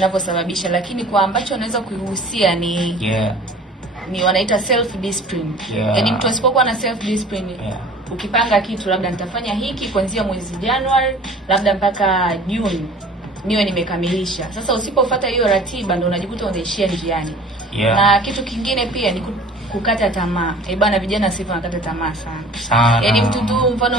vinavyosababisha, lakini kwa ambacho anaweza kuihusia ni ni wanaita self discipline. Yaani mtu asipokuwa na self discipline, ukipanga kitu labda nitafanya hiki kuanzia mwezi January labda mpaka June niwe nimekamilisha. Sasa usipofuata hiyo ratiba ndio unajikuta unaishia njiani. Na kitu kingine pia ni kukata tamaa. Bana, vijana sasa wanakata tamaa sana. Yaani mtu tu mfano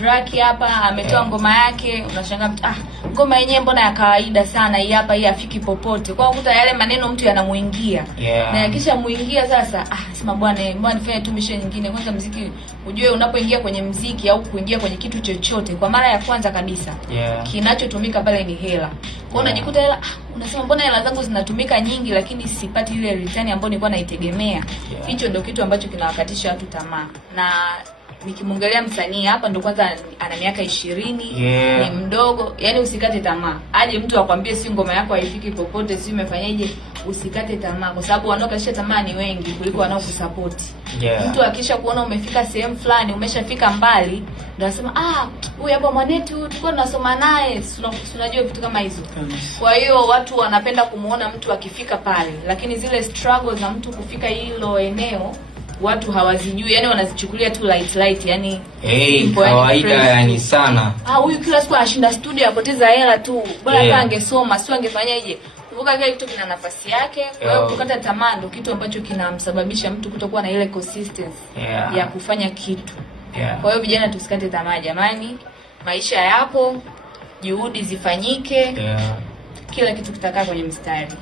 Drake hapa ametoa ngoma yake, unashangaa ngoma yenyewe mbona ya kawaida sana, hii hapa hii afiki popote. Kwa kukuta yale maneno mtu yanamuingia. Na kisha muingia sasa, sema bwana nifanye tu mission nyingine. Kwanza muziki, ujue unapoingia kwenye muziki au kuingia kwenye kitu chochote kwa mara ya kwanza kabisa, kinachotumika pale ni hela. Kwa unajikuta hela, unasema mbona hela zangu zinatumika nyingi lakini sipati ile return ambayo nilikuwa naitegemea. Hicho ndio kitu ambacho kinawakatisha watu tamaa. Na nikimwangalia msanii hapa ndo kwanza ana miaka 20, ni mdogo, yani usikate tamaa. Aje mtu akwambie si ngoma yako haifiki popote, si umefanyaje, usikate tamaa kwa sababu wanaokasha tamaa ni wengi kuliko wanaokusupport. Mtu akisha kuona umefika sehemu fulani, umeshafika mbali, ndio anasema huyu hapa mwanetu tulikuwa tunasoma naye, tunajua vitu kama hizo. Kwa hiyo watu wanapenda kumuona mtu akifika pale, lakini zile struggles za mtu kufika hilo eneo watu hawazijui, yani wanazichukulia tu light, yani kawaida yani sana. Huyu kila siku anashinda studio apoteza hela tu. Bora kama angesoma, sio angefanyaje? Kumbuka kile kitu kina nafasi yake. Kwa hiyo kukata tamaa ndio kitu ambacho kinamsababisha mtu kutokuwa na ile consistency ya kufanya kitu. Kwa hiyo vijana tusikate tamaa jamani. Maisha yapo, juhudi zifanyike. Kila kitu kitakaa kwenye mstari.